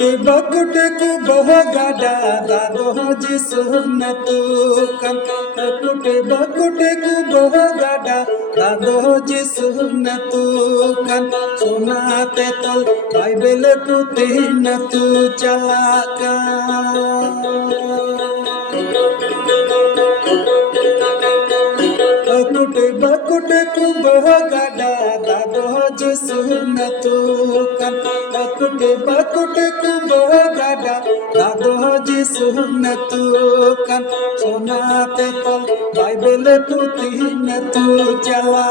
बकुट को बहगाडा दादो जी सुनत बकुट को बहगाडा दादो जी सुनत सुनाते तल बाइबल पुती न तू चला बकुट को बहगाडा दादो जी सुनत बकुट को बहगाडा दादो जी सुनत सुनाते तल बाइबल पुती न तू चला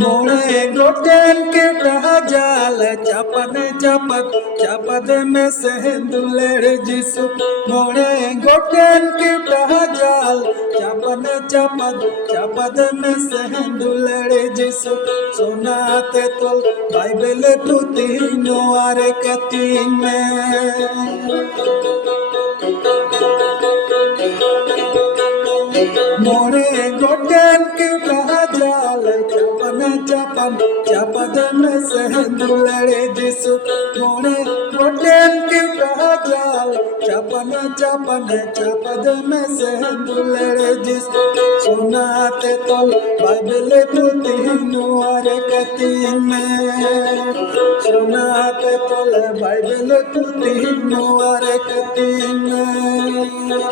मोड़े गोटेन के कहा जाल चपन चपद में से दुलेर जिसु मोड़े गोटेन के कहा जाल चपन चपद में से दुलेर जिसु सुनाते तो बाइबल पुती नोआर कती में मोड़े गोटेन के कहा जाल चपद में से दुलड़े जिसु मोड़े गोटेन के कहा जाल चपद में से दुलड़े जिसु सुनाते तो बाइबल पुती नोआर कती में सुनाते तो बाइबल पुती नोआर कती में।